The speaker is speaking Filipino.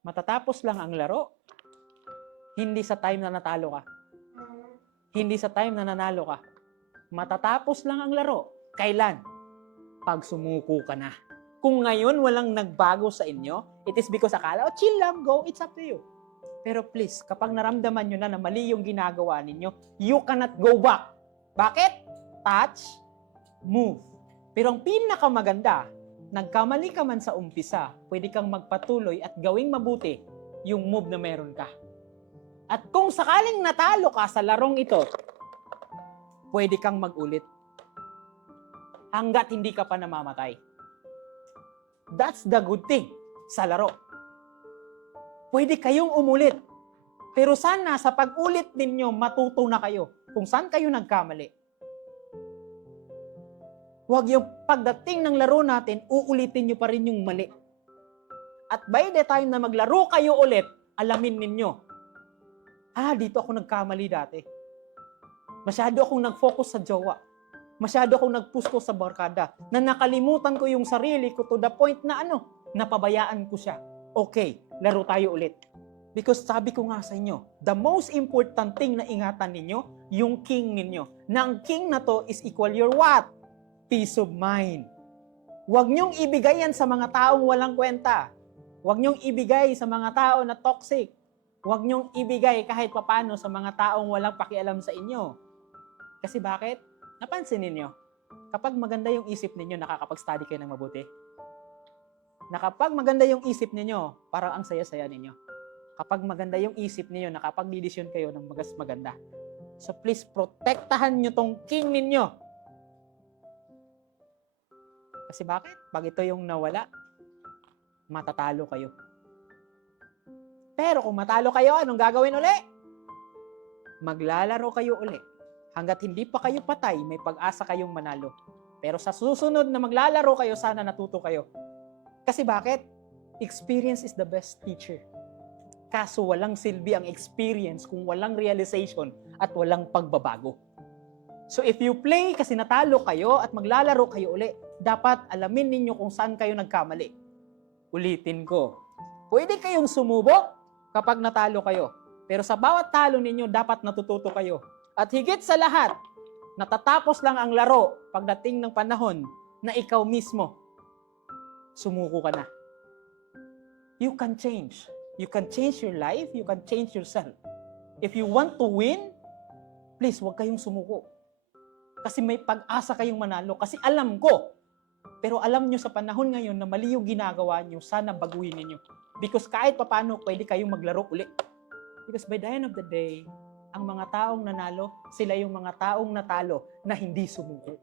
Matatapos lang ang laro. Hindi sa time na natalo ka. Hindi sa time na nanalo ka. Matatapos lang ang laro. Kailan? Pag sumuko ka na. Kung ngayon walang nagbago sa inyo, it is because akala, oh, chill lang, go, it's up to you. Pero please, kapag naramdaman nyo na mali yung ginagawa ninyo, you cannot go back. Bakit? Touch, move. Pero ang pinakamaganda, nagkamali ka man sa umpisa, pwede kang magpatuloy at gawing mabuti yung move na meron ka. At kung sakaling natalo ka sa larong ito, pwede kang mag-ulit. Hanggat hindi ka pa namamatay. That's the good thing sa laro. Pwede kayong umulit. Pero sana sa pag-ulit ninyo, matuto na kayo kung saan kayo nagkamali. Huwag yung pagdating ng laro natin, uulitin nyo pa rin yung mali. At by the time na maglaro kayo ulit, alamin ninyo, dito ako nagkamali dati. Masyado akong nag-focus sa jowa. Masyado akong nag-push ko sa barkada. Na nakalimutan ko yung sarili ko to the point na napabayaan ko siya. Okay, laro tayo ulit. Because sabi ko nga sa inyo, the most important thing na ingatan ninyo, yung king ninyo. Na ang king na to is equal your what? Peace of mind. Huwag niyong ibigay yan sa mga taong walang kwenta. Huwag niyong ibigay sa mga tao na toxic. Huwag niyong ibigay kahit papano sa mga taong walang pakialam sa inyo. Kasi bakit? Napansin ninyo, kapag maganda yung isip ninyo, nakakapag-study kayo ng mabuti. Kapag maganda yung isip ninyo, parang ang saya-saya ninyo. Kapag maganda yung isip ninyo, nakapag-desisyon kayo ng mas maganda. So please, protektahan nyo tong king ninyo. Kasi bakit? Pag ito yung nawala, matatalo kayo. Pero kung matalo kayo, anong gagawin uli? Maglalaro kayo uli. Hanggat hindi pa kayo patay, may pag-asa kayong manalo. Pero sa susunod na maglalaro kayo, sana natuto kayo. Kasi bakit? Experience is the best teacher. Kaso walang silbi ang experience kung walang realization at walang pagbabago. So if you play kasi natalo kayo at maglalaro kayo uli, dapat alamin ninyo kung saan kayo nagkamali. Ulitin ko. Pwede kayong sumubok kapag natalo kayo. Pero sa bawat talo ninyo, dapat natututo kayo. At higit sa lahat, natatapos lang ang laro pagdating ng panahon na ikaw mismo, sumuko ka na. You can change. You can change your life. You can change yourself. If you want to win, please, huwag kayong sumuko. Kasi may pag-asa kayong manalo. Kasi alam ko, pero alam nyo sa panahon ngayon na mali yung ginagawa nyo, sana baguhin ninyo. Because kahit papano, pwede kayong maglaro ulit. Because by the end of the day, ang mga taong nanalo, sila yung mga taong natalo na hindi sumuko.